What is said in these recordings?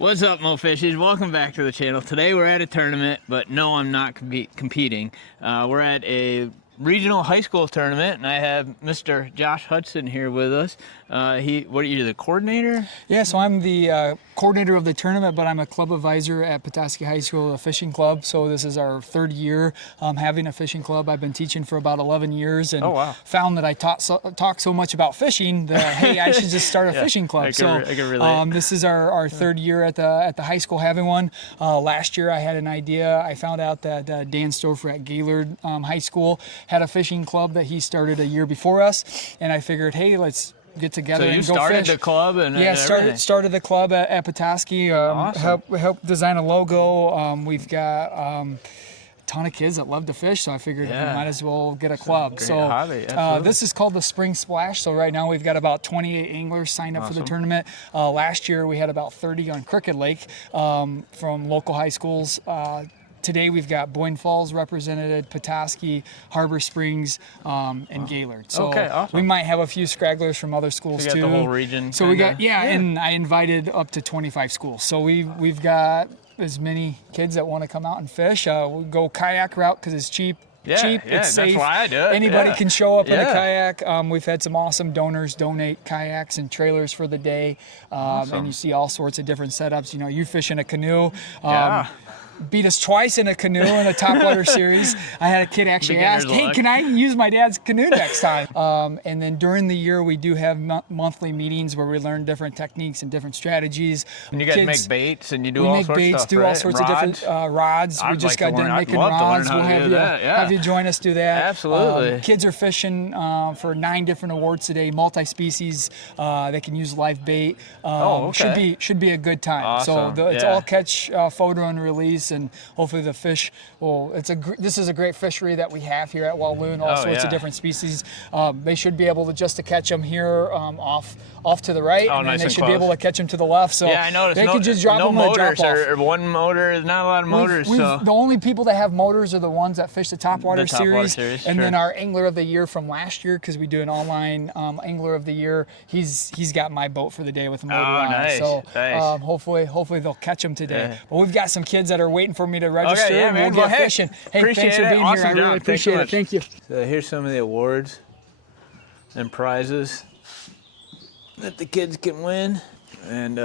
What's up, Mo Fishies? Welcome back to the channel. Today we're at a tournament, but no, I'm not competing. We're at a regional high school tournament, and I have Mr. Josh Hudson here with us. What are you, the coordinator? Yeah, so I'm the coordinator of the tournament, but I'm a club advisor at Petoskey High School, a fishing club. So this is our third year having a fishing club. I've been teaching for about 11 years and found that I talk so much about fishing that, hey, I should just start a fishing club. I can relate. This is our third year at the high school having one. Last year I had an idea. I found out that Dan Stouffer at Gaylord High School had a fishing club that he started a year before us, and I figured, hey, let's get together and go fish. So you started the club and started the club at Petoskey. Awesome. Helped design a logo. We've got a ton of kids that love to fish, so I figured we might as well get a club. Great hobby. This is called the Spring Splash. So right now we've got about 28 anglers signed up for the tournament. Last year we had about 30 on Crooked Lake from local high schools. Today we've got Boyne Falls represented, Petoskey, Harbor Springs, and Gaylord. So awesome. we might have a few scragglers from other schools too. The whole region. So we got and I invited up to 25 schools. So we've got as many kids that want to come out and fish. We go kayak route because it's cheap. It's safe. That's why I do it. Anybody can show up in a kayak. We've had some awesome donors donate kayaks and trailers for the day, and you see all sorts of different setups. You know, you fish in a canoe. Beat us twice in a canoe in a topwater series. I had a kid actually ask, hey, can I use my dad's canoe next time? And then during the year, we do have monthly meetings where we learn different techniques and different strategies. And you guys make baits and you do all sorts of stuff, We make baits, do all sorts of different rods. We just got done making rods. We'll have you join us do that. Absolutely. Kids are fishing for 9 different awards today, multi-species. They can use live bait. Should be a good time. Awesome. So it's all catch, photo, and release. And hopefully the fish will. This is a great fishery that we have here at Walloon. All sorts of different species. They should be able to catch them here off to the right, and then they should be able to catch them to the left. So I noticed. They can just drop them in a drop off. Or one motor. Not a lot of motors. The only people that have motors are the ones that fish the Topwater series. And then our Angler of the Year from last year, because we do an online Angler of the Year. He's got my boat for the day with a motor on. Nice. So nice. Hopefully they'll catch them today. But we've got some kids that are waiting for me to register. And we'll get fishing. Hey, thanks for being here. I really appreciate it. Thank you. So here's some of the awards and prizes that the kids can win. And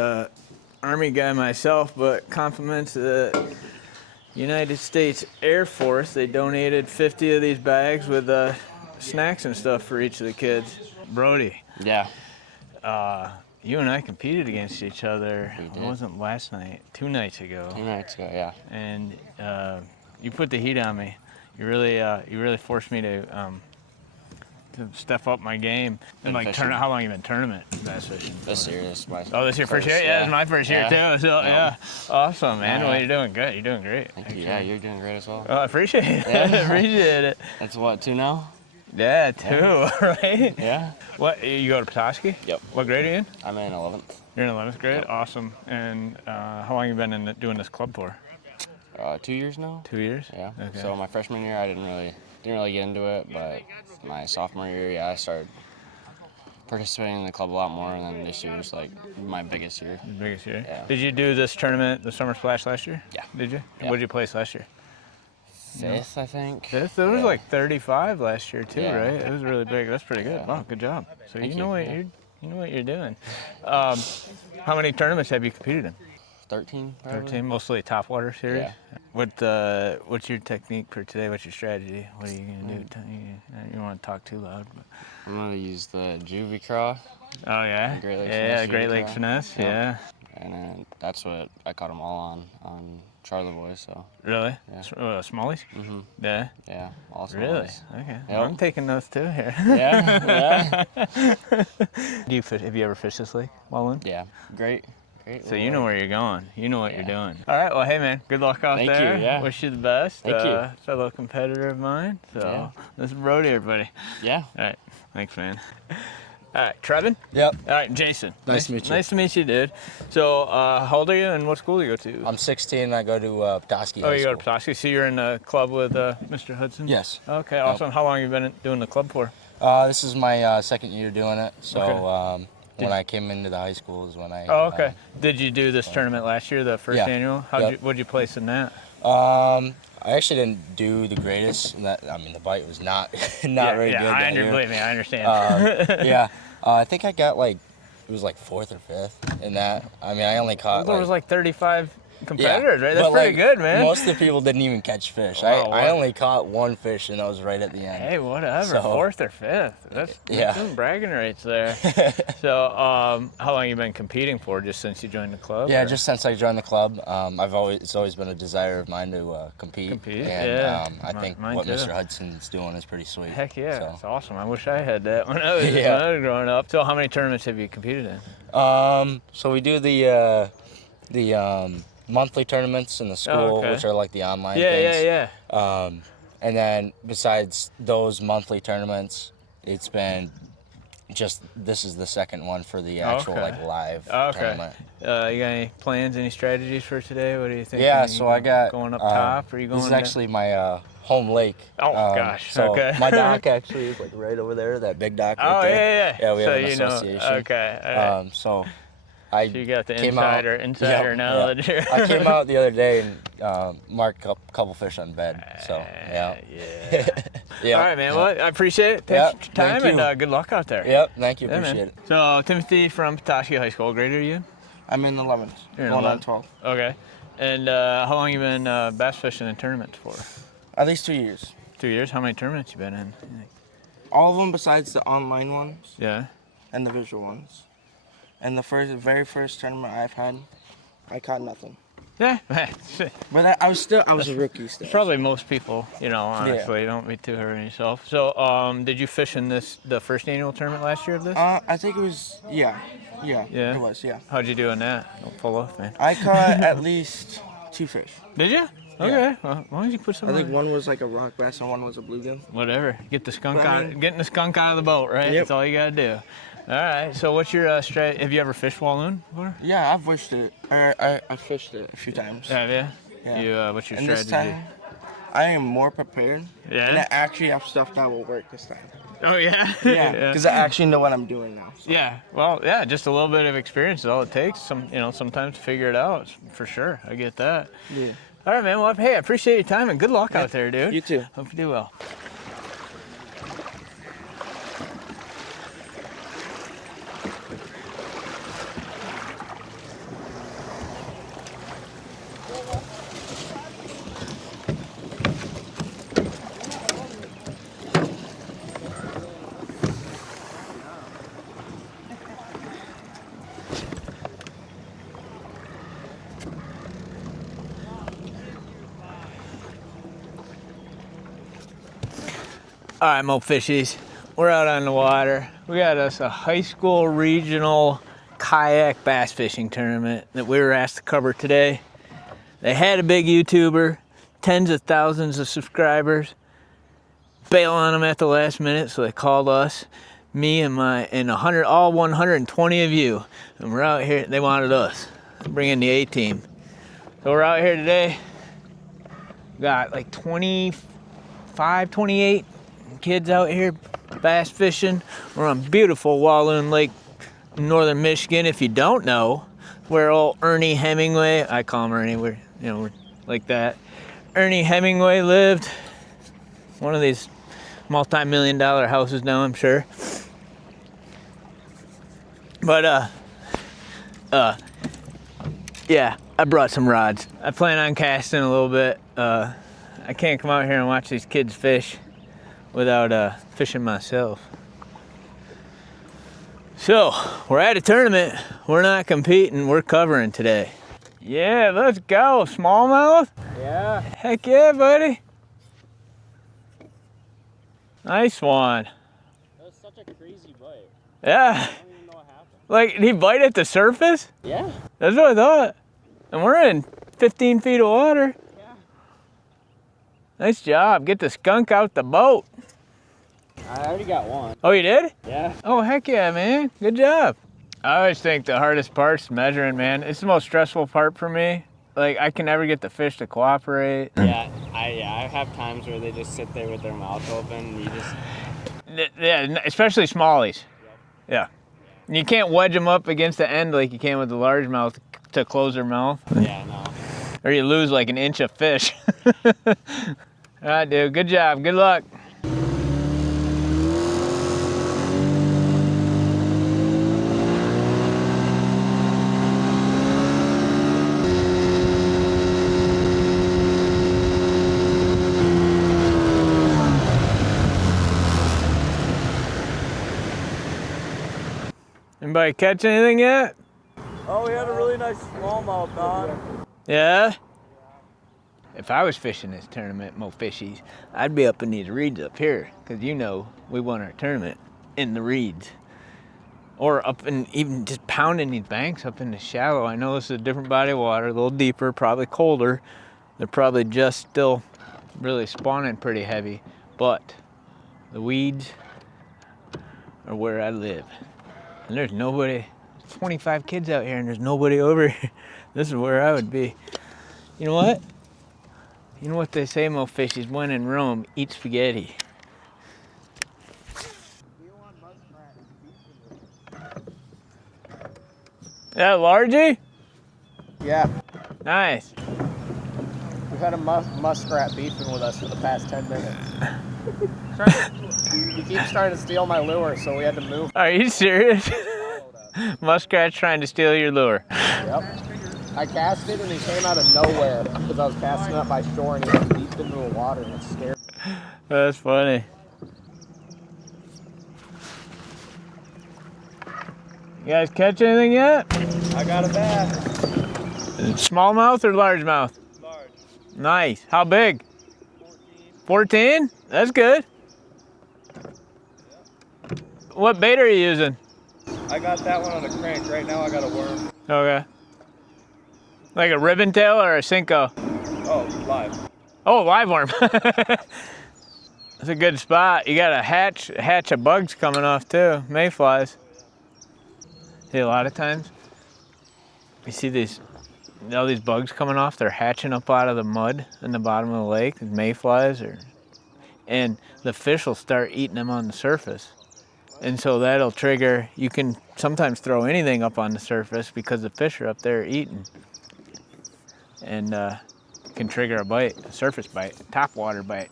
Army guy myself, but compliments the United States Air Force. They donated 50 of these bags with snacks and stuff for each of the kids. Brody. Yeah. You and I competed against each other. We did. It wasn't last night, 2 nights ago. 2 nights ago, yeah. And you put the heat on me. You really forced me to step up my game. And how long you been tournament bass fishing? This year, this is my this your first year? Yeah, this is my first year too. So awesome, man. Well, you're doing good. You're doing great. Thank you. Yeah, you're doing great as well. Oh, I appreciate it. Appreciate it. That's what, 2 now? Yeah, 2, right? Yeah. What, you go to Petoskey? Yep. What grade are you in? I'm in 11th. You're in 11th grade? Yep. Awesome. And how long have you been doing this club for? 2 years now. 2 years? Yeah. Okay. So my freshman year, I didn't really get into it, but my sophomore year, I started participating in the club a lot more, and then this year is like my biggest year. Your biggest year? Yeah. Did you do this tournament, the Summer Splash, last year? Yeah. Did you? Yeah. What did you place last year? 5th, I think. 5th? There was like 35 last year too, right? It was really big. That's pretty good. Yeah. Wow, good job. So Thank you know you. what you're doing. How many tournaments have you competed in? 13, probably. 13, mostly Topwater series. Yeah. What's your technique for today? What's your strategy? What are you gonna do? You don't want to talk too loud. But. I'm gonna use the Juvie craw. Oh yeah. Great Lakes Finesse. Great Lakes Finesse. Yep. Yeah. And then that's what I caught them all on Charlie Boy. So. Really? Yeah. Smallies? Mm-hmm. Yeah. Yeah. All smallies. Really? Okay. Yep. Well, I'm taking those too here. Yeah. Do you fish? Have you ever fished this lake, Walloon? Yeah. Great. So you know where you're going. You know what you're doing. All right. Well, hey man, good luck out there. Thank you. Yeah. Wish you the best. Thank you. Fellow competitor of mine. So this is Brody, everybody. Yeah. All right. Thanks, man. All right, Trevin? Yep. All right, Jason. Nice to meet you. Nice to meet you, dude. So, how old are you and what school do you go to? I'm 16 and I go to Petoskey High Oh, you School. go to Petoskey. So you're in the club with Mr. Hudson? Yes. Okay, awesome. How long have you been doing the club for? This is my second year doing it. So when I came into the high school is when I. Oh, okay. Did you do this tournament last year, the first Yeah. annual? What'd you place in that? I actually didn't do the greatest. I mean, the bite was not very good that year. Believe me, I understand. Yeah, I think I got like, it was like 4th or 5th in that. I mean, I only caught There was like 35 competitors, right? That's but, pretty good, man. Most of the people didn't even catch fish. Wow, I only caught 1 fish, and that was right at the end. Hey, whatever. So, 4th or 5th. That's some bragging rights there. So, how long you been competing for? Just since you joined the club? Yeah, or? just since I joined the club. It's always been a desire of mine to compete. And I think what Mr. Hudson's doing is pretty sweet. Heck yeah, so. that's awesome. I wish I had that when I was growing up. So, how many tournaments have you competed in? So we do the monthly tournaments in the school, which are like the online things. Yeah. And then besides those monthly tournaments, it's been this is the second one for the actual like live tournament. You got any plans, any strategies for today? What do you think? Yeah, so I got going up top. Or are you going? This is actually my home lake. Oh gosh. So okay. my dock actually is like right over there. That big dock right there. Yeah. Yeah, we have an association. Okay. All right. So you got the insider knowledge here. I came out the other day and marked a couple fish on bed. So yeah. All right, man. Well, I appreciate it. Thanks for your time and good luck out there. Yep. Thank you. Appreciate it. So Timothy from Petoskey High School. What grade are you? I'm in 11th. You're in going 11th. on 12. Okay. And how long you been bass fishing in tournaments for? At least 2 years. 2 years. How many tournaments you been in? All of them besides the online ones. Yeah. And the visual ones. And the very first tournament I've had, I caught nothing. Yeah. But I was a rookie still. Probably most people, honestly, don't be too hard on yourself. So, did you fish in the first annual tournament last year of this? I think it was, yeah, it was, yeah. How'd you do in that? Don't pull off, man. I caught at least 2 fish. Did you? Okay. Well, as long as you put some. I think one was like a rock bass and one was a bluegill. Whatever. Getting the skunk out of the boat, right? Yep. That's all you gotta do. All right. So, what's your strategy? Have you ever fished Walloon before? Yeah, I've fished it. I fished it a few times. Have you? Yeah. What's your And strategy? this time, I am more prepared. Yeah. And I actually have stuff that will work this time. Oh yeah. Yeah, because I actually know what I'm doing now. So. Yeah. Well, yeah. Just a little bit of experience is all it takes. Sometimes to figure it out. For sure. I get that. Yeah. All right, man. Well, hey, I appreciate your time and good luck out there, dude. You too. Hope you do well. All right, Mo Fishies, we're out on the water. We got us a high school regional kayak bass fishing tournament that we were asked to cover today. They had a big YouTuber, tens of thousands of subscribers, bail on them at the last minute, so they called us, me and all 120 of you, and we're out here. They wanted us, bring in the A-team. So we're out here today. Got like 25, 28 kids out here bass fishing. We're on beautiful Walloon Lake, northern Michigan. If you don't know, where old Ernie Hemingway, I call him Ernie, we're like that. Ernie Hemingway lived. One of these multi-million-dollar houses now, I'm sure. But yeah, I brought some rods. I plan on casting a little bit. I can't come out here and watch these kids fish without fishing myself. So, we're at a tournament. We're not competing, we're covering today. Yeah, let's go, smallmouth. Yeah. Heck yeah, buddy. Nice one. That was such a crazy bite. Yeah. I don't even know what happened. Like, did he bite at the surface? Yeah. That's what I thought. And we're in 15 feet of water. Yeah. Nice job. Get the skunk out the boat. I already got one. Oh, you did? Yeah. Oh, heck yeah, man. Good job. I always think the hardest part's measuring, man. It's the most stressful part for me. Like, I can never get the fish to cooperate. Yeah, I have times where they just sit there with their mouth open and you just... Yeah, especially smallies. Yeah. You can't wedge them up against the end like you can with the largemouth to close their mouth. Yeah, no. Or you lose like an inch of fish. All right, dude. Good job. Good luck. Anybody catch anything yet? Oh, we had a really nice smallmouth on. Yeah? If I was fishing this tournament, mo fishies, I'd be up in these reeds up here, because you know we won our tournament in the reeds. Or up in, even just pounding these banks up in the shallow. I know this is a different body of water, a little deeper, probably colder. They're probably just still really spawning pretty heavy, but the weeds are where I live. And there's nobody, 25 kids out here and there's nobody over here. This is where I would be. You know what? You know what they say, mo fishies, when in Rome, eat spaghetti. That largie? Yeah, Nice. we've had a muskrat beefing with us for the past 10 minutes. He keeps trying to steal my lure, so we had to move. Are you serious? Muskrat's trying to steal your lure. Yep. I cast it and he came out of nowhere because I was casting up by shore and he went deep into the water and it scared me. That's funny. You guys catch anything yet? I got a bass. Smallmouth or largemouth? Large. Nice. How big? 14? That's good. What bait are you using? I got that one on a crank. Right now I got a worm. Okay. Like a ribbon tail or a Cinco? Oh, live. Oh, live worm. That's a good spot. You got a hatch of bugs coming off too, mayflies. See, a lot of times you see all these bugs coming off. They're hatching up out of the mud in the bottom of the lake, mayflies, and the fish will start eating them on the surface. And so that'll trigger. You can sometimes throw anything up on the surface because the fish are up there eating, and can trigger a bite, a surface bite, a topwater bite.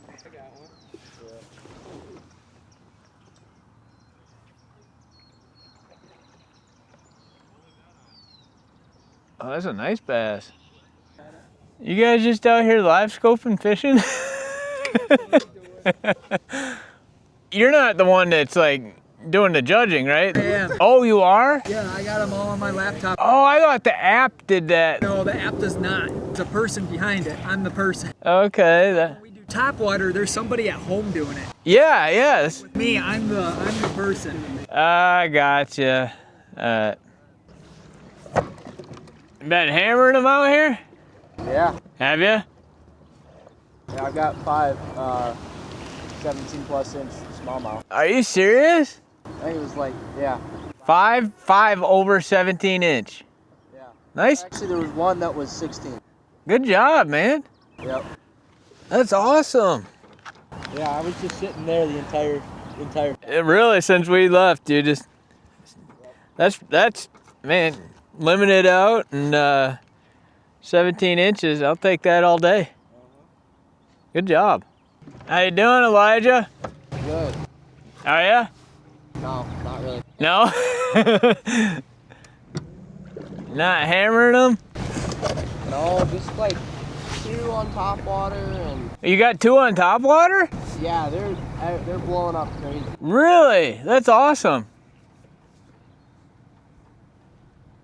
Oh, that's a nice bass. You guys just out here live scoping fishing? You're not the one that's like doing the judging, right? I am. Oh, you are? Yeah, I got them all on my laptop. Oh, I thought the app did that. No, the app does not. It's a person behind it. I'm the person. Okay. When we do topwater, there's somebody at home doing it. Yeah, yes. With me, I'm the person. I gotcha. Been hammering them out here? Yeah. Have you? Yeah, I got 5 17 plus inch smallmouth. Are you serious? I think it was like, yeah. 5 over 17 inch. Yeah. Nice. Actually, there was one that was 16. Good job, man. Yep. That's awesome. Yeah, I was just sitting there the entire. Really, since we left, you just that's man, limited out and 17 inches. I'll take that all day. Good job. How you doing, Elijah? Good. Are ya? No, not really. No? Not hammering them? No, just like 2 on top water and You got 2 on top water? yeah, they're blowing up crazy. Really? That's awesome.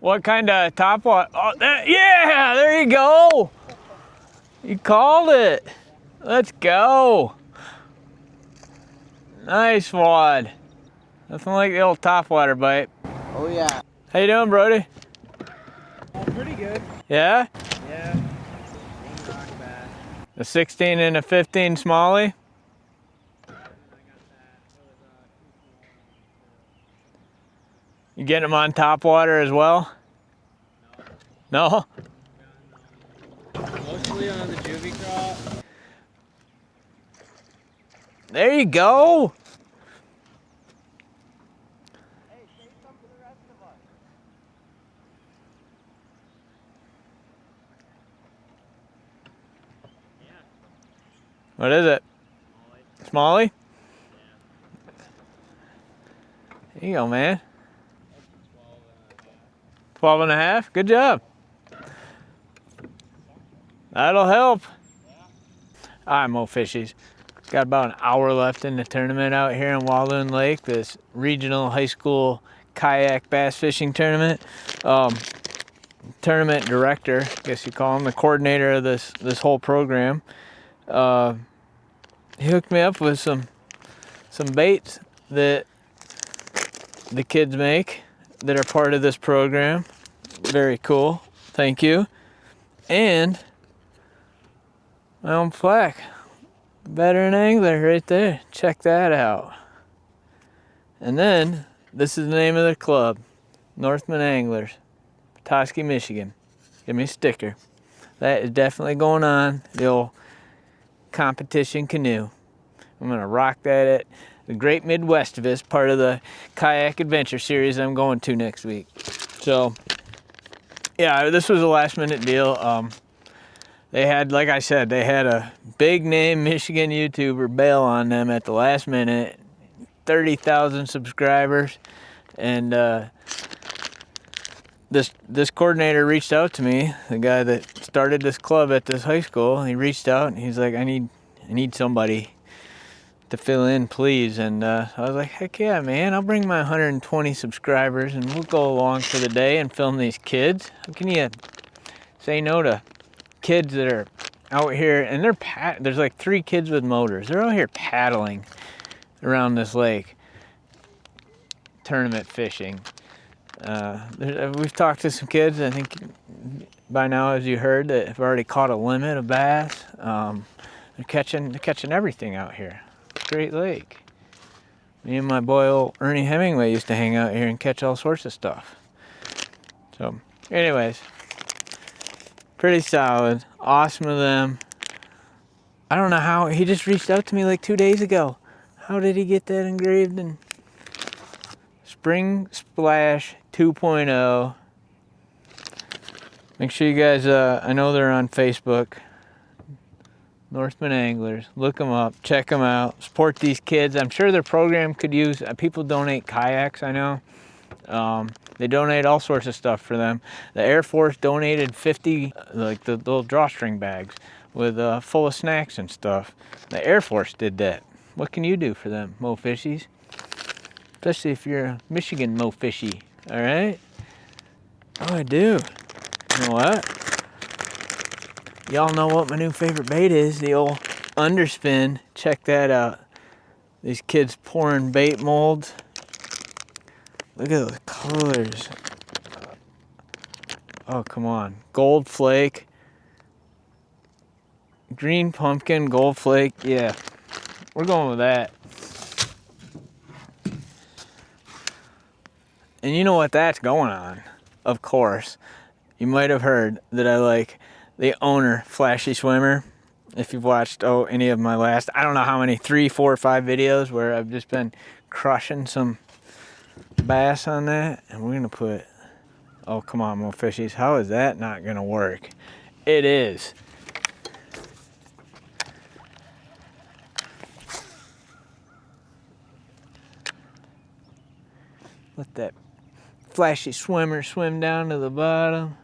What kind of top water? Oh, yeah, there you go. You called it. Let's go. Nice wad. Nothing like the old top water bite. Oh yeah. How you doing, Brody? Pretty good. Yeah? Yeah. A 16 and a 15 smallie? You getting them on top water as well? No? Mostly on the juvie crop. There you go. What is it? Smallie? There you go, man. 12 and a half? Good job. That'll help. All right, Mo Fishies. Got about an hour left in the tournament out here in Walloon Lake, this regional high school kayak bass fishing tournament. Tournament director, I guess you call him, the coordinator of this whole program. He hooked me up with some baits that the kids make that are part of this program. Very cool. Thank you. And my own plaque. Veteran angler right there. Check that out. And then this is the name of the club, Northmen Anglers, Petoskey, Michigan. Give me a sticker. That is definitely going on the old competition canoe. I'm gonna rock that at the Great Midwest of us, part of the kayak adventure series I'm going to next week. So yeah, this was a last minute deal. They had, like I said, they had a big name Michigan YouTuber bail on them at the last minute, 30,000 subscribers. And this coordinator reached out to me, the guy that started this club at this high school. He reached out and he's like, I need somebody to fill in, please. And I was like, heck yeah, man, I'll bring my 120 subscribers and we'll go along for the day and film these kids. How can you say no to kids that are out here? And there's like 3 kids with motors. They're out here paddling around this lake, tournament fishing. We've talked to some kids, I think by now, as you heard, that have already caught a limit of bass. They're catching everything out here. Great Lake. Me and my boy old Ernie Hemingway used to hang out here and catch all sorts of stuff. So anyways, pretty solid. Awesome of them. I don't know how, he just reached out to me like 2 days ago. How did he get that engraved in? Spring Splash 2.0. Make sure you guys, I know they're on Facebook. Northmen Anglers. Look them up. Check them out. Support these kids. I'm sure their program could use, people donate kayaks, I know. They donate all sorts of stuff for them. The Air Force donated 50, like the little drawstring bags with full of snacks and stuff. The Air Force did that. What can you do for them, Mo Fishies? Especially if you're a Michigan Mo Fishy, all right? Oh, I do. You know what? Y'all know what my new favorite bait is, the old underspin. Check that out. These kids pouring bait molds. Look at those colors. Oh, come on. Gold flake. Green pumpkin, gold flake. Yeah, we're going with that. And you know what that's going on, of course. You might have heard that I like the owner, Flashy Swimmer. If you've watched any of my last, I don't know how many, 3, 4, 5 videos where I've just been crushing some bass on that. And we're gonna put, oh come on, Mo Fishies, how is that not gonna work? It is. Let that Flashy Swimmer swim down to the bottom.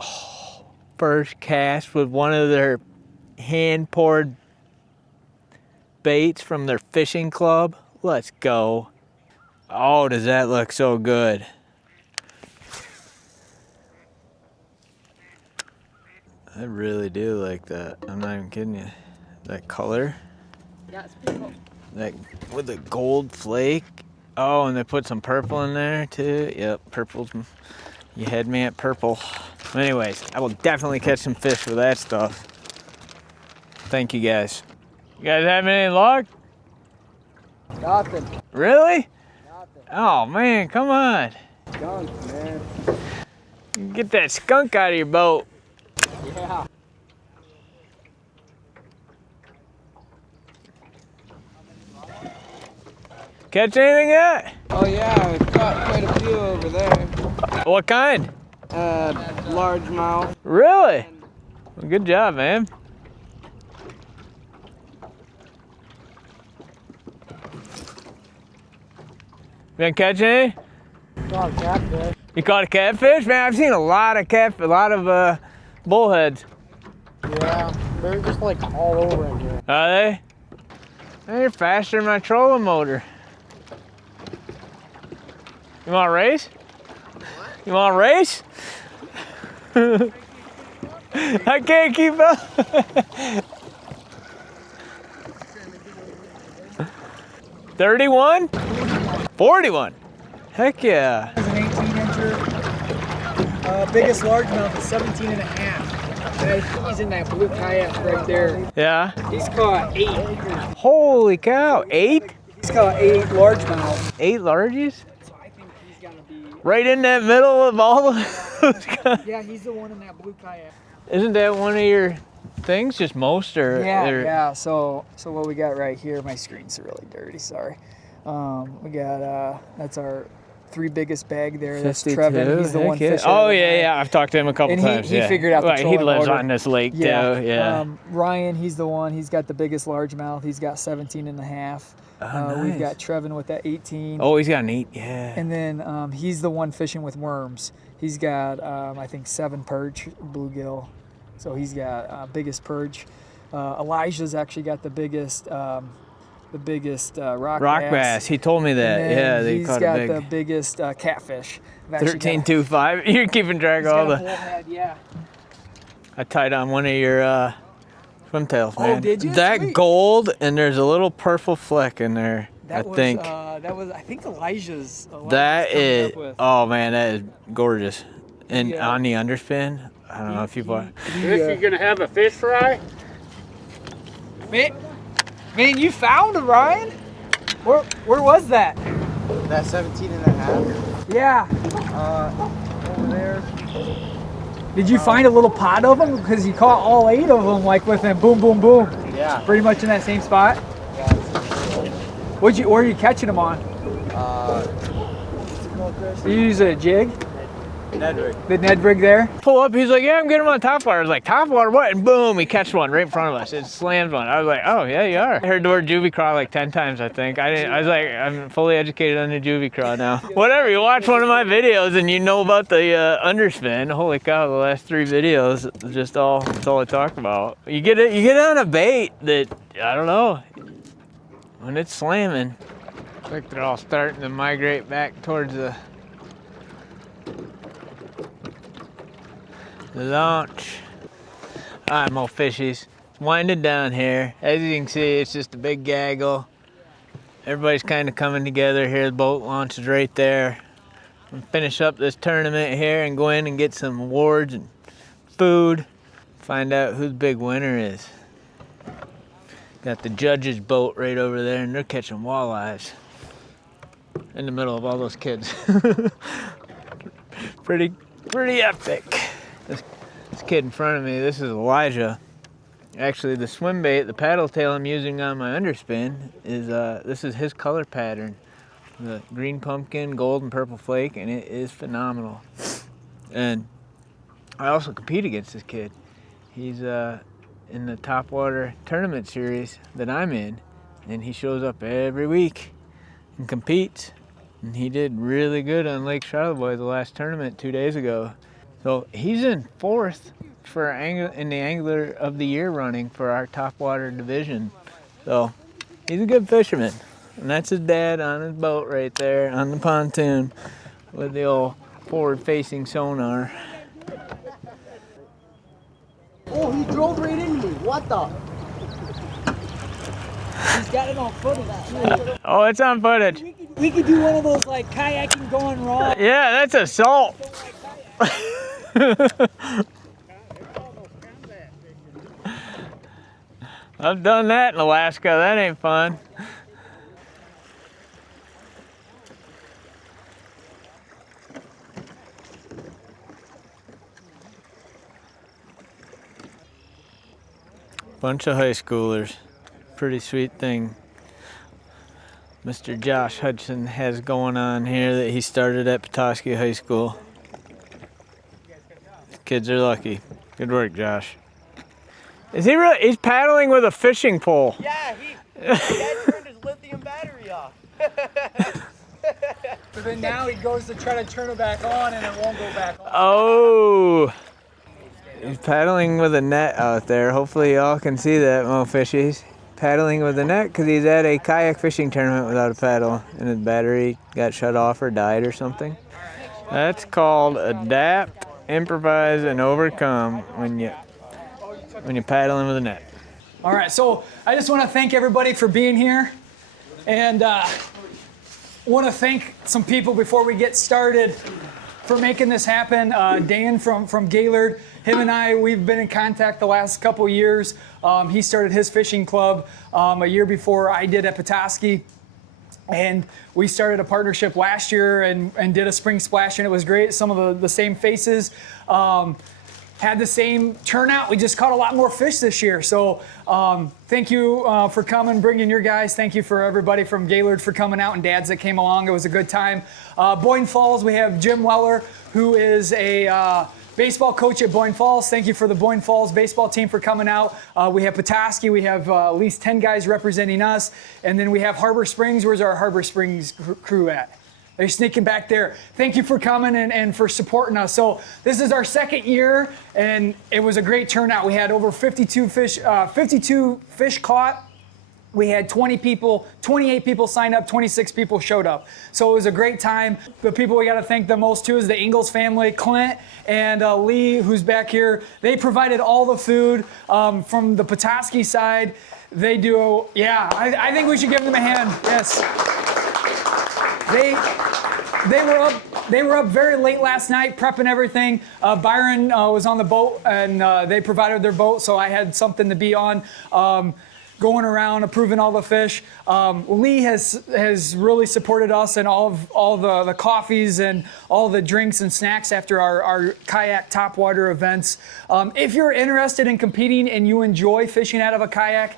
Oh, first cast with one of their hand-poured baits from their fishing club. Let's go. Oh, does that look so good? I really do like that. I'm not even kidding you. That color. Yeah, it's pretty cool. That with the gold flake. Oh, and they put some purple in there too. Yep, purple's, you had me at purple. Anyways, I will definitely catch some fish with that stuff. Thank you guys. You guys having any luck? Nothing. Really? Nothing. Oh man, come on. Skunk, man. Get that skunk out of your boat. Yeah. Catch anything yet? Oh yeah, we've caught quite a few over there. What kind? Largemouth. Really? Well, good job, man. You been catching any? Caught a catfish. You caught a catfish? Man, I've seen a lot of bullheads. Yeah, they're just like all over in here. Are they? They're faster than my trolling motor. You want to race? What? You want to race? I can't keep up. 31? 41? Heck yeah. It's an 18-incher. Biggest largemouth is 17 and a half. He's in that blue kayak right there. Yeah. He's caught 8. Holy cow, 8? He's caught 8 largemouth. 8 largies? So I think he's gonna be. Right in that middle of all those guys. Yeah, he's the one in that blue kayak. Isn't that one of your things? Just most or? Yeah. So what we got right here? My screen's really dirty. Sorry. We got that's our 3 biggest bag there. That's 52. Trevin. He's the one fishing. Oh yeah. I've talked to him a couple times. He figured out the Right, he trolling lives motor. on this lake too. Yeah. Ryan, he's the one. He's got the biggest largemouth. He's got 17 and a half. Nice. We've got Trevin with that 18. Oh, he's got an 8. Yeah. And then he's the one fishing with worms. He's got I think 7 perch bluegill. So he's got biggest perch. Elijah's actually got the biggest rock bass. He told me that. And then Yeah, they he's caught got a big the biggest catfish. I've actually 13.25. You're keeping track of all got a the. bullhead, yeah. I tied on one of your swim tails, man. Oh, did you? That Sweet. gold and there's a little purple fleck in there. That I was, think. that was Elijah's. That coming is. up with. Oh man, that is gorgeous. And Yeah. on the underspin, I don't know if you bought. Chris, you gonna have a fish fry? Man, you found him, Ryan. Where was that? That 17 and a half. Yeah. Over there. Did you find a little pot of them? Because you caught all 8 of them, like within boom, boom, boom. Yeah. Pretty much in that same spot. Yeah. Where are you catching them on? You use a jig? Ned rig. The Ned rig there? Pull up, he's like, yeah, I'm getting him on top water. I was like, top water what? And boom, he catches one right in front of us. It slams one. I was like, oh yeah, you are. I heard the word juvie craw like 10 times, I think. I was like, I'm fully educated on the juvie craw now. Whatever, you watch one of my videos and you know about the underspin. Holy cow, the last 3 videos, that's all I talk about. You get on a bait that, I don't know, when it's slamming, it's like they're all starting to migrate back towards the launch. All right, more fishies. It's winding down here. As you can see, it's just a big gaggle. Everybody's kind of coming together here. The boat launch is right there. We'll finish up this tournament here and go in and get some awards and food. Find out who the big winner is. Got the judges' boat right over there, and they're catching walleyes in the middle of all those kids. Pretty epic. This kid in front of me, this is Elijah. Actually, the swim bait, the paddle tail I'm using on my underspin is, this is his color pattern. The green pumpkin, gold, and purple flake, and it is phenomenal. And I also compete against this kid. He's in the Topwater tournament series that I'm in, and he shows up every week and competes. And he did really good on Lake Charlevoix the last tournament 2 days ago. So he's in 4th in the Angler of the Year running for our Topwater division. So he's a good fisherman. And that's his dad on his boat right there on the pontoon with the old forward-facing sonar. Oh, he drove right into me. What the? He's got it on footage. Oh, it's on footage. We could do one of those like kayaking going wrong. Yeah, that's assault. I've done that in Alaska. That ain't fun. Bunch of high schoolers. Pretty sweet thing Mr. Josh Hudson has going on here that he started at Petoskey High School. The kids are lucky. Good work, Josh. Is he really? He's paddling with a fishing pole. Yeah, Dad turned his lithium battery off. But then now he goes to try to turn it back on and it won't go back on. Oh. He's paddling with a net out there. Hopefully y'all can see that, mo fishies. Paddling with a net because he's at a kayak fishing tournament without a paddle and his battery got shut off or died or something. That's called adapt, improvise, and overcome when you're paddling with a net. All right, so I just want to thank everybody for being here, and want to thank some people before we get started for making this happen. Dan from Gaylord, him and I, we've been in contact the last couple years. He started his fishing club a year before I did at Petoskey. And we started a partnership last year and did a spring splash, and it was great. Some of the same faces had the same turnout. We just caught a lot more fish this year. So thank you for coming, bringing your guys. Thank you for everybody from Gaylord for coming out and dads that came along. It was a good time. Boyne Falls, we have Jim Weller, who is a baseball coach at Boyne Falls. Thank you for the Boyne Falls baseball team for coming out. We have Petoskey. We have at least 10 guys representing us. And then we have Harbor Springs. Where's our Harbor Springs crew at? They're sneaking back there. Thank you for coming and for supporting us. So this is our second year, and it was a great turnout. We had over 52 fish caught. We had 28 people signed up, 26 people showed up. So it was a great time. The people we got to thank the most too is the Ingalls family, Clint and Lee, who's back here. They provided all the food from the Petoskey side. They do, yeah, I think we should give them a hand, yes. They were up very late last night prepping everything. Byron was on the boat and they provided their boat, so I had something to be on. Going around approving all the fish. Lee has really supported us in all the coffees and all the drinks and snacks after our kayak topwater events. If you're interested in competing and you enjoy fishing out of a kayak,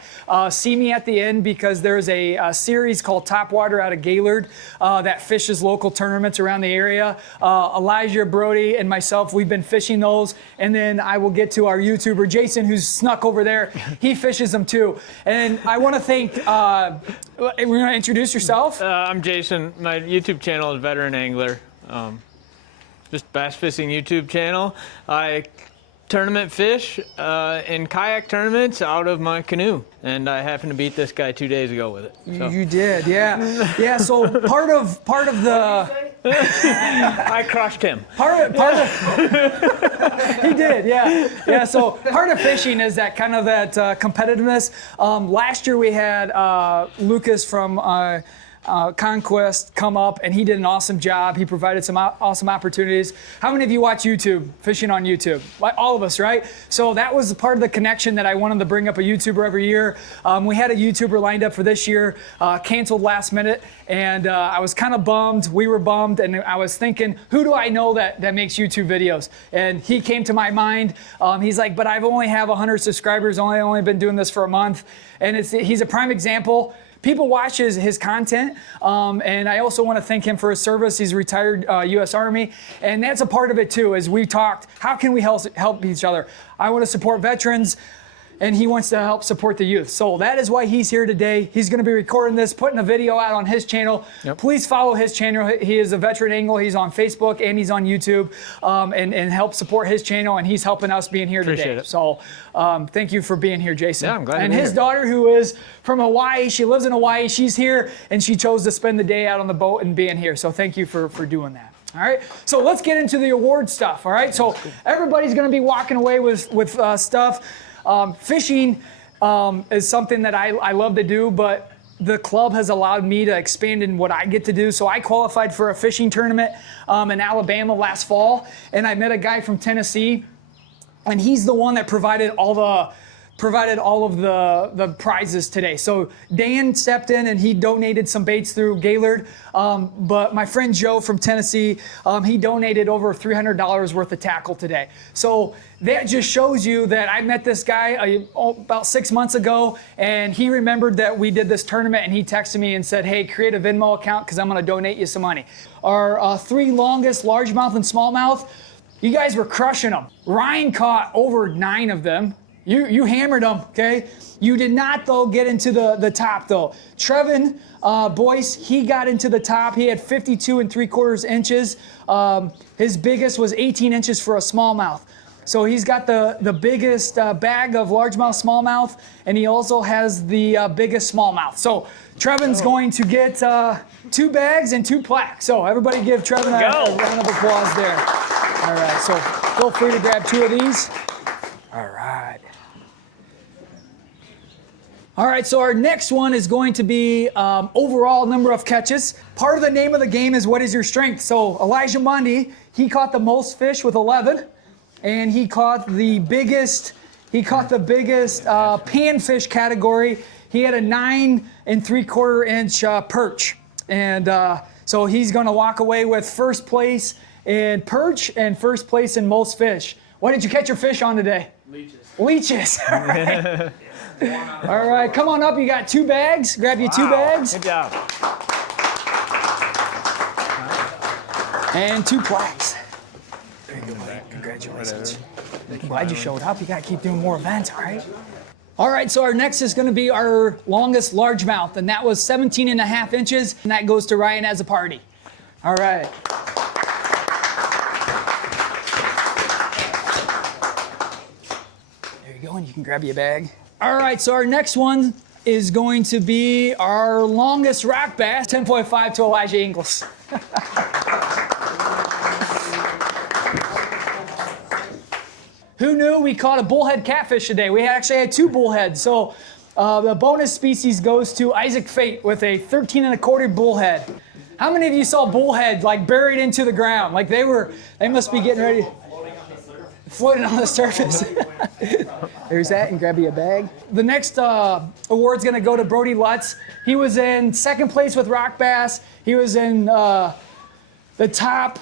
see me at the end because there's a series called Topwater out of Gaylord that fishes local tournaments around the area. Elijah, Brody, and myself, we've been fishing those. And then I will get to our YouTuber, Jason, who's snuck over there. He fishes them too. And I want to thank, we're going to introduce yourself. I'm Jason. My YouTube channel is Veteran Angler. Just bass fishing YouTube channel. I tournament fish in kayak tournaments out of my canoe. And I happened to beat this guy 2 days ago with it. So. You did, yeah. Yeah, so part of the... I crushed him. Part of he did, yeah. Yeah, so part of fishing is that kind of that competitiveness. Last year we had Lucas from Conquest come up, and he did an awesome job. He provided some awesome opportunities. How many of you watch YouTube, fishing on YouTube? Like all of us, right? So that was part of the connection that I wanted to bring up a YouTuber every year. We had a YouTuber lined up for this year, canceled last minute, and I was kind of bummed. We were bummed, and I was thinking, who do I know that makes YouTube videos? And he came to my mind. He's like, but I've only have 100 subscribers, only been doing this for a month. And he's a prime example. People watch his content, and I also want to thank him for his service. He's a retired U.S. Army, and that's a part of it too. As we talked, how can we help each other? I want to support veterans, and he wants to help support the youth. So that is why he's here today. He's going to be recording this, putting a video out on his channel. Yep. Please follow his channel. He is a Veteran Angler. He's on Facebook and he's on YouTube, and help support his channel, and he's helping us being here Appreciate today. It. So thank you for being here, Jason. Yeah, I'm glad And to be his here. daughter, who is from Hawaii, she lives in Hawaii. She's here, and she chose to spend the day out on the boat and being here. So thank you for doing that. All right, so let's get into the award stuff. All right, so everybody's going to be walking away with stuff. Fishing is something that I love to do, but the club has allowed me to expand in what I get to do. So I qualified for a fishing tournament in Alabama last fall, and I met a guy from Tennessee, and he's the one that provided all of the prizes today. So Dan stepped in and he donated some baits through Gaylord, but my friend Joe from Tennessee, he donated over $300 worth of tackle today. So that just shows you that I met this guy about 6 months ago, and he remembered that we did this tournament, and he texted me and said, hey, create a Venmo account because I'm going to donate you some money. Our 3 longest largemouth and smallmouth, you guys were crushing them. Ryan caught over 9 of them. You hammered them, okay? You did not, though, get into the top, though. Trevin Boyce, he got into the top. He had 52 3/4 inches. His biggest was 18 inches for a smallmouth. So he's got the biggest bag of largemouth, smallmouth, and he also has the biggest smallmouth. So Trevin's going to get 2 bags and 2 plaques. So everybody give Trevin a round of applause there. All right, so feel free to grab 2 of these. All right. All right, so our next one is going to be overall number of catches. Part of the name of the game is what is your strength. So Elijah Mundy, he caught the most fish with 11, and he caught the biggest panfish category. He had a 9 3/4 inch perch, and so he's going to walk away with first place in perch and first place in most fish. What did you catch your fish on today? Leeches. All right. All right, come on up. You got 2 bags. Grab you 2 bags. Good job. And 2 plaques. There you go, buddy. Congratulations. I'm glad you showed up. You got to keep doing more events, all right? All right, so our next is going to be our longest largemouth, and that was 17 1/2 inches, and that goes to Ryan as a party. All right. There you go, and you can grab your bag. All right, so our next one is going to be our longest rock bass, 10.5 to Elijah Ingles. Who knew we caught a bullhead catfish today? We actually had 2 bullheads. So the bonus species goes to Isaac Fate with a 13 1/4 bullhead. How many of you saw bullhead like buried into the ground? Like they must be getting ready. Floating on the surface. There's that, and grab you a bag. The next award's gonna go to Brody Lutz. He was in 2nd place with rock bass. He was in the top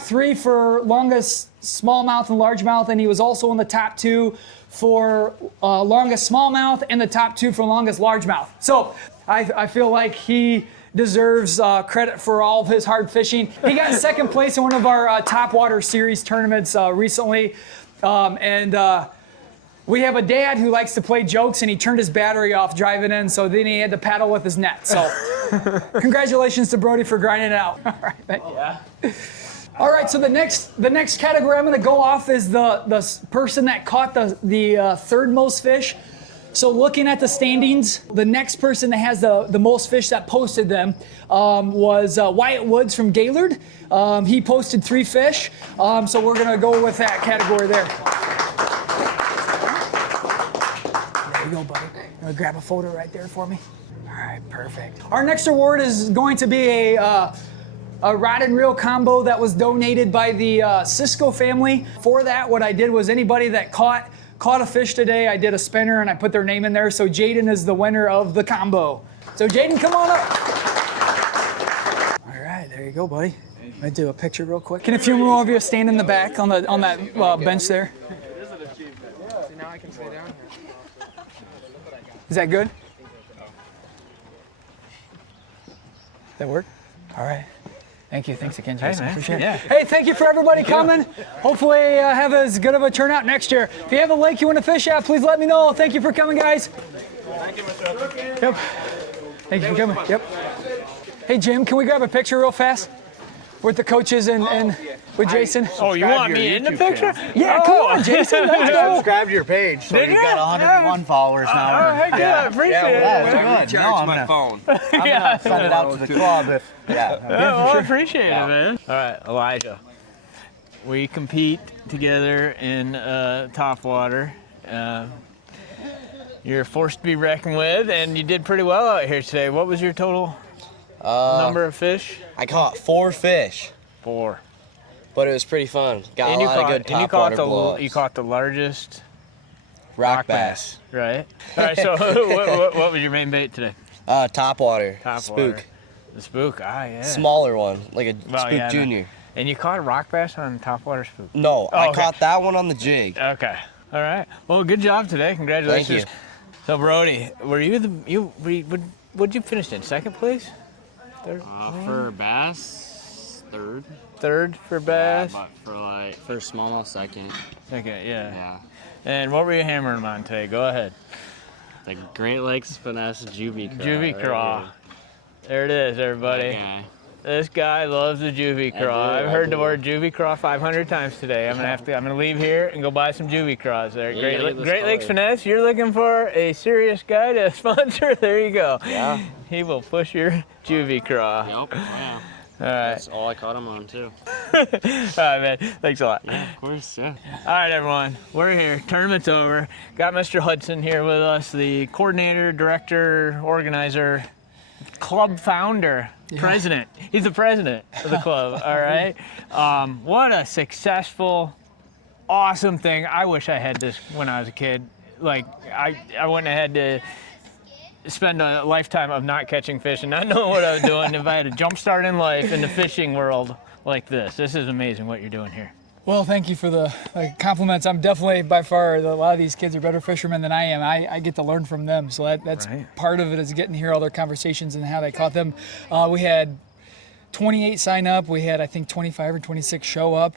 3 for longest smallmouth and largemouth, and he was also in the top 2 for longest smallmouth and the top 2 for longest largemouth. So I feel like he deserves credit for all of his hard fishing. He got 2nd place in one of our Top Water Series tournaments recently, and we have a dad who likes to play jokes, and he turned his battery off driving in, so then he had to paddle with his net. So congratulations to Brody for grinding it out. All right, thank you. Yeah. All right, so the next category I'm going to go off is the person that caught the 3rd most fish. So looking at the standings, the next person that has the most fish that posted them was Wyatt Woods from Gaylord. He posted 3 fish, so we're going to go with that category there. There you go, buddy. You want to grab a photo right there for me? All right, perfect. Our next award is going to be a rod and reel combo that was donated by the Cisco family. For that, what I did was anybody that caught a fish today, I did a spinner and I put their name in there. So Jaden is the winner of the combo. So Jaden, come on up. All right, there you go, buddy. I'm gonna do a picture real quick. Can a few more of you stand in the back on that bench there? See, now I can stay down here. Is that good? That work? All right. Thank you. Thanks again, Jason. Hey, appreciate it. yeah. Hey, thank you for everybody coming. Hopefully have as good of a turnout next year. If you have a lake you want to fish at, please let me know. Thank you for coming, guys. Thank you, Mr. Yep. Thank you for coming. Yep. Hey, Jim, can we grab a picture real fast with the coaches and with Jason? Oh, you want me in the picture? Yeah, come on, Jason. Let's go. Subscribe to your page, so you've got 101 followers now. Oh, heck yeah, I appreciate it. It's good. No, I'm gonna send it out to the club if. I appreciate it, man. All right, Elijah. We compete together in top water. You're a force to be reckoned with, and you did pretty well out here today. What was your total number of fish? I caught 4 fish, 4. But it was pretty fun. Got And a you lot caught, of good and you top caught water the blow-ups. you caught the largest rock bass. right? All right. So what was your main bait today? Top water, Top spook. water. The spook. Ah, yeah. Smaller one, like a Well, spook yeah, junior. And you caught a rock bass on top water spook. No, Oh, I okay. caught that one on the jig. Okay. All right. Well, good job today. Congratulations. Thank So Brody, were you what'd you finish in? 2nd place? 3rd? For bass, 3rd. third for bass. Yeah, but for smallmouth, second. Okay, yeah. Yeah. And what were you hammering them on today? Go ahead. The Great Lakes Finesse Juvie Craw. Juvie Craw. There it is, everybody. Okay. This guy loves the Juvie Craw. I've heard the word Juvie Craw 500 times today. I'm gonna leave here and go buy some Juvie Craws there. Great Lakes Finesse. You're looking for a serious guy to sponsor? There you go. Yeah. He will push your Juvie Craw. Yep. Yeah. All right. That's all I caught him on too. All right, man. Thanks a lot. Yeah, of course. Yeah. All right, everyone. We're here. Tournament's over. Got Mr. Hudson here with us, the coordinator, director, organizer, club founder, president. He's the president of the club. All right. What a successful, awesome thing. I wish I had this when I was a kid. Like, I wouldn't have had to spend a lifetime of not catching fish and not knowing what I was doing if I had a jump start in life in the fishing world like this. This is amazing what you're doing here. Well, thank you for the compliments. I'm definitely, by far, a lot of these kids are better fishermen than I am. I get to learn from them, so that's Right. part of it, is getting to hear all their conversations and how they caught them. We had 28 sign up. We had, I think, 25 or 26 show up.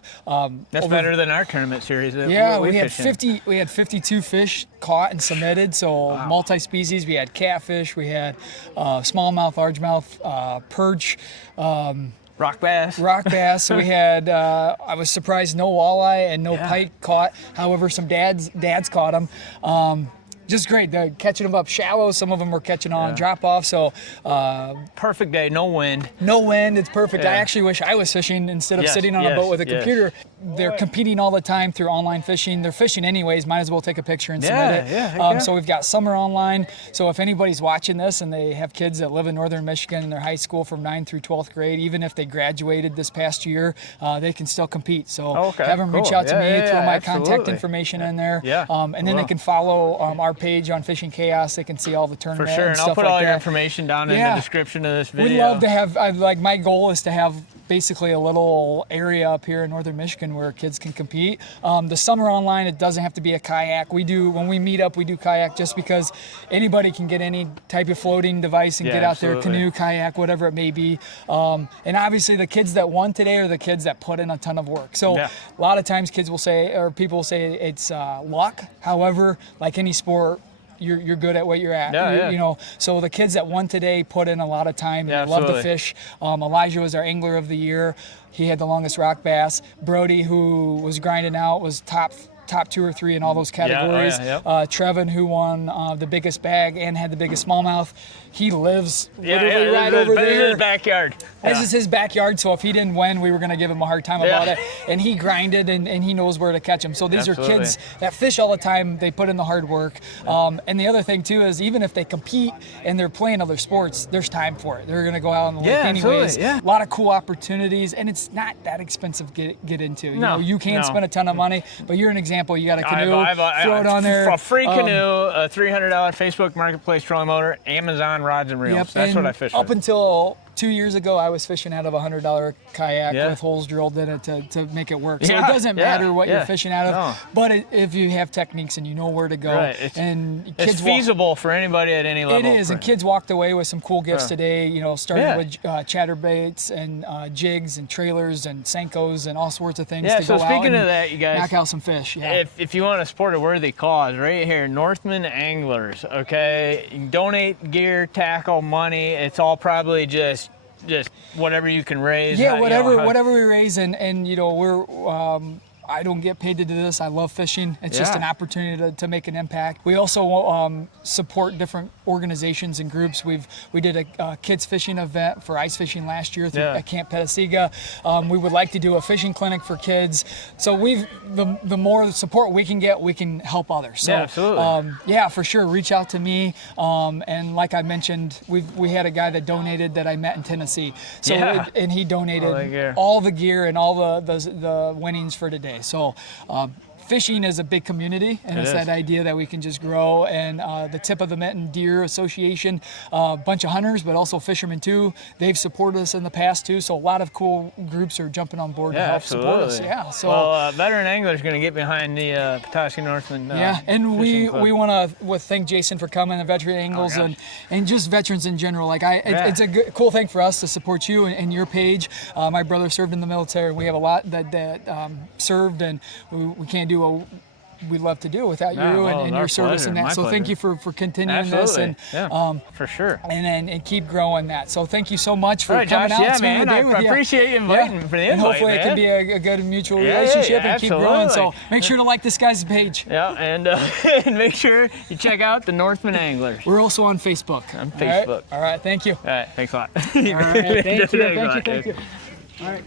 That's better than our tournament series. Yeah, we had fished in. 50. We had 52 fish caught and submitted. So multi-species. We had catfish. We had smallmouth, largemouth, perch. Rock bass. Rock bass. So we had, I was surprised, no walleye and no pike caught. However, some dads caught them. Just great. They're catching them up shallow. Some of them were catching on drop off. So Perfect day, no wind. no wind. It's perfect. Yeah. I actually wish I was fishing instead of Yes, sitting on a yes, boat with a yes. computer. They're competing all the time through online fishing. They're fishing anyways. Might as well take a picture and submit it. Yeah, heck yeah. So we've got summer online. So if anybody's watching this and they have kids that live in northern Michigan in their high school from 9th through 12th grade, even if they graduated this past year, they can still compete. So Okay, have them reach cool. out to Yeah, me, throw my contact absolutely. information in there. Yeah, And then they will. can follow our page on Fishing Chaos. They can see all the For tournament sure, and and I'll stuff put like all your that. information down in Yeah. the description of this video. We'd love to have, my goal is to have basically a little area up here in northern Michigan where kids can compete. The summer online, it doesn't have to be a kayak. When we meet up, we do kayak just because anybody can get any type of floating device and Yeah, get out there, absolutely. canoe, kayak, whatever it may be. And obviously the kids that won today are the kids that put in a ton of work. So Yeah. a lot of times kids will say, or people will say it's luck. However, like any sport, you're good at what you're at. Yeah, yeah. You know, so the kids that won today put in a lot of time. Yeah, And they love to absolutely. fish. Elijah was our angler of the year. He had the longest rock bass. Brody, who was grinding out, was top 2 or 3 in all those categories. yeah. Trevin, who won the biggest bag and had the biggest smallmouth. He lives Yeah, literally yeah, right this over is there. his backyard. This Yeah. is his backyard, so if he didn't win, we were going to give him a hard time about Yeah. it. And he grinded, and he knows where to catch them. So these Absolutely. are kids that fish all the time. They put in the hard work. And the other thing, too, is even if they compete and they're playing other sports, there's time for it. They're going to go out on the lake Yeah, anyways. absolutely, yeah. A lot of cool opportunities, and it's not that expensive to get into. You No, know, you can no. spend a ton of money, but you're an example. You got a canoe, I throw it on there. A free canoe, a $300 Facebook Marketplace trolling motor, Amazon rods and reels. Yep, That's and what I fish up with. until 2 years ago, I was fishing out of a $100 kayak Yeah. with holes drilled in it to make it work. So Yeah, it doesn't yeah, matter what yeah. you're fishing out of, No. but if you have techniques and you know where to go, Right, and It's kids feasible for anybody at any level. It is, and kids walked away with some cool gifts Yeah. today. You know, starting Yeah. with chatterbaits and jigs and trailers and Senkos and all sorts of things Yeah, to so go out speaking and of that, you guys, knock out some fish. Yeah. If you want to support a worthy cause, right here, Northmen Anglers, okay? You can donate gear, tackle, money. It's all probably just whatever you can raise. Yeah, you know, whatever we raise, and you know, we're I don't get paid to do this. I love fishing. It's just Yeah. an opportunity to make an impact. We also support different organizations and groups. We did a kids fishing event for ice fishing last year at Camp Petoskey. We would like to do a fishing clinic for kids. So the more support we can get, we can help others. So, Yeah, absolutely. yeah, for sure. Reach out to me. And like I mentioned, we had a guy that donated that I met in Tennessee. So Yeah. and he donated All that gear. all the gear and all the winnings for today. So fishing is a big community, and it's is. that idea that we can just grow. And the Tip of the Mitten Deer Association, a bunch of hunters, but also fishermen too. They've supported us in the past too, so a lot of cool groups are jumping on board to help support us. Yeah. So. Well, veteran anglers going to get behind the Petoskey Northmen. Yeah, and we want to thank Jason for coming, and Veteran Angles, gosh. and just veterans in general. Like it's a good, cool thing for us to support you and your page. My brother served in the military. We have a lot that served, and we can't do what we love to do without you and your service and that. My So pleasure. thank you for continuing Absolutely. this, and for sure. and keep growing that. So thank you so much for All right, coming Josh, out. yeah, spending man, the day I with appreciate you inviting Yeah. for the And invite, hopefully it man. can be a good mutual Yeah, relationship yeah, and keep growing. So absolutely. make sure to like this guy's page. Yeah, and and make sure you check out the Northmen Anglers We're also on Facebook. on Facebook. All right, thank you. All right, thanks a lot. All right, thank you. All right.